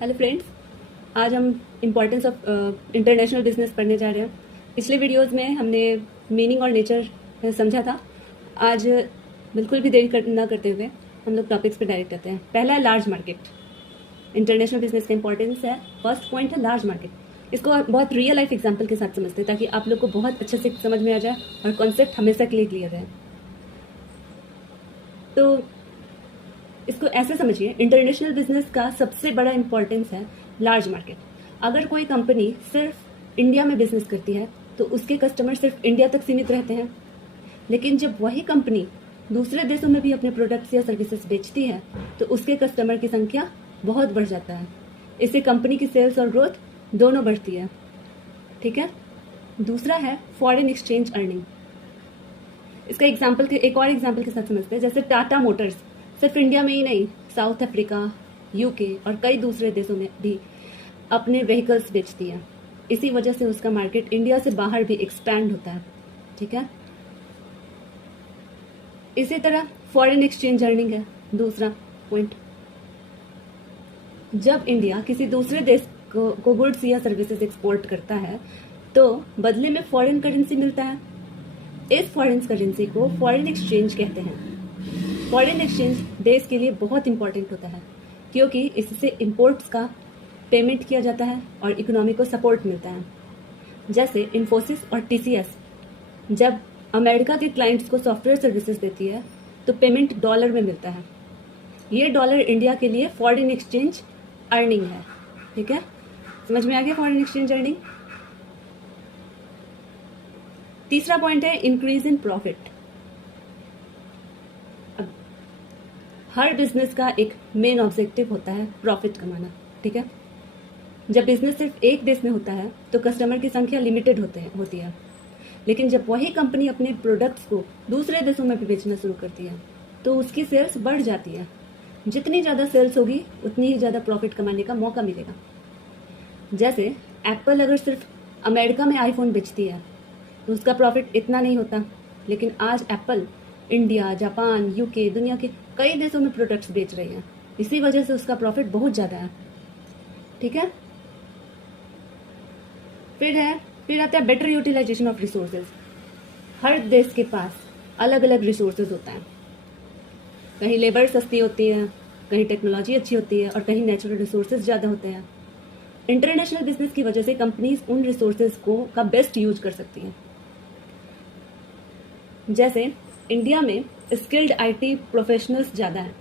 Hello friends, आज हम importance of international business पढ़ने जा रहे हैं। पिछले वीडियोस में हमने मीनिंग और नेचर समझा था। आज बिल्कुल भी ना करते हुए हम लोग टॉपिक्स पे डायरेक्ट करते हैं। पहला है लार्ज मार्केट। इंटरनेशनल बिजनेस का इंपॉर्टेंस है, फर्स्ट पॉइंट है लार्ज मार्केट। इसको बहुत रियल लाइफ एग्जाम्पल के साथ समझते हैं ताकि आप लोग को बहुत अच्छे से समझ में आ जाए और कॉन्सेप्ट हमेशा क्लियर रहे। तो इसको ऐसे समझिए, इंटरनेशनल बिजनेस का सबसे बड़ा इंपॉर्टेंस है लार्ज मार्केट। अगर कोई कंपनी सिर्फ इंडिया में बिजनेस करती है तो उसके कस्टमर सिर्फ इंडिया तक सीमित रहते हैं। लेकिन जब वही कंपनी दूसरे देशों में भी अपने प्रोडक्ट्स या सर्विसेज बेचती है तो उसके कस्टमर की संख्या बहुत बढ़ जाता है। इससे कंपनी की सेल्स और ग्रोथ दोनों बढ़ती है। ठीक है। दूसरा है फॉरेन एक्सचेंज अर्निंग। इसका एक और एग्जाम्पल के साथ समझते हैं। जैसे टाटा मोटर्स सिर्फ इंडिया में ही नहीं, साउथ अफ्रीका, यूके और कई दूसरे देशों में भी अपने व्हीकल्स बेचती है। इसी वजह से उसका मार्केट इंडिया से बाहर भी एक्सपैंड होता है। ठीक है। इसी तरह फॉरेन एक्सचेंज अर्निंग है दूसरा पॉइंट। जब इंडिया किसी दूसरे देश को गुड्स या सर्विसेज एक्सपोर्ट करता है तो बदले में फॉरेन करेंसी मिलता है। इस फॉरेन करेंसी को फॉरेन एक्सचेंज कहते हैं। फॉरेन एक्सचेंज देश के लिए बहुत इंपॉर्टेंट होता है क्योंकि इससे इंपोर्ट्स का पेमेंट किया जाता है और इकोनॉमी को सपोर्ट मिलता है। जैसे इन्फोसिस और टीसीएस जब अमेरिका के क्लाइंट्स को सॉफ्टवेयर सर्विसेज देती है तो पेमेंट डॉलर में मिलता है। ये डॉलर इंडिया के लिए फॉरेन एक्सचेंज अर्निंग है। ठीक है, समझ में आ गया फॉरेन एक्सचेंज अर्निंग। तीसरा पॉइंट है increase in profit. Her business का एक मेन ऑब्जेक्टिव होता है प्रॉफिट कमाना। ठीक है। जब बिजनेस सिर्फ एक देश में होता है तो कस्टमर की संख्या लिमिटेड होती है। लेकिन जब वही कंपनी अपने प्रोडक्ट्स को दूसरे देशों में भी बेचना शुरू करती है तो उसकी सेल्स बढ़ जाती है। जितनी ज़्यादा सेल्स होगी उतनी ही ज़्यादा प्रॉफिट कमाने का मौका मिलेगा। जैसे एप्पल अगर सिर्फ अमेरिका में आईफोन बेचती है तो उसका प्रॉफिट इतना नहीं होता। लेकिन आज एप्पल इंडिया, जापान, यूके, दुनिया के कई देशों में प्रोडक्ट्स बेच रही है। इसी वजह से उसका प्रॉफिट बहुत ज़्यादा है। ठीक है। फिर आता है बेटर यूटिलाइजेशन ऑफ रिसोर्सेज। हर देश के पास अलग अलग रिसोर्सेज होता है। कहीं लेबर सस्ती होती है, कहीं टेक्नोलॉजी अच्छी होती है और कहीं नेचुरल रिसोर्सेज ज़्यादा होते हैं। इंटरनेशनल बिजनेस की वजह से कंपनीज उन रिसोर्सेज का बेस्ट यूज कर सकती हैं। जैसे इंडिया में स्किल्ड आईटी प्रोफेशनल्स ज़्यादा हैं,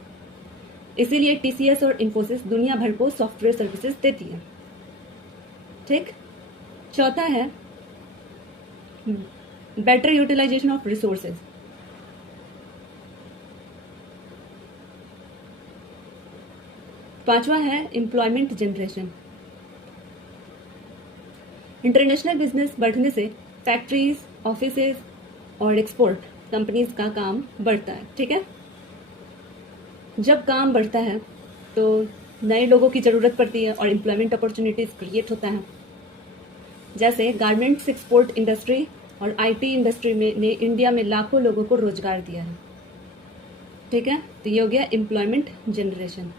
इसीलिए टीसीएस और इन्फोसिस दुनिया भर को सॉफ्टवेयर सर्विसेज देती है। ठीक। चौथा है बेटर यूटिलाइजेशन ऑफ रिसोर्सेज। पांचवा है एम्प्लॉयमेंट जनरेशन। इंटरनेशनल बिजनेस बढ़ने से फैक्ट्रीज, ऑफिसेज और एक्सपोर्ट कंपनीज का काम बढ़ता है। ठीक है। जब काम बढ़ता है तो नए लोगों की ज़रूरत पड़ती है और एम्प्लॉयमेंट अपॉर्चुनिटीज़ क्रिएट होता है। जैसे गारमेंट्स एक्सपोर्ट इंडस्ट्री और आईटी इंडस्ट्री ने इंडिया में लाखों लोगों को रोजगार दिया है। ठीक है। तो ये हो गया एम्प्लॉयमेंट जनरेशन।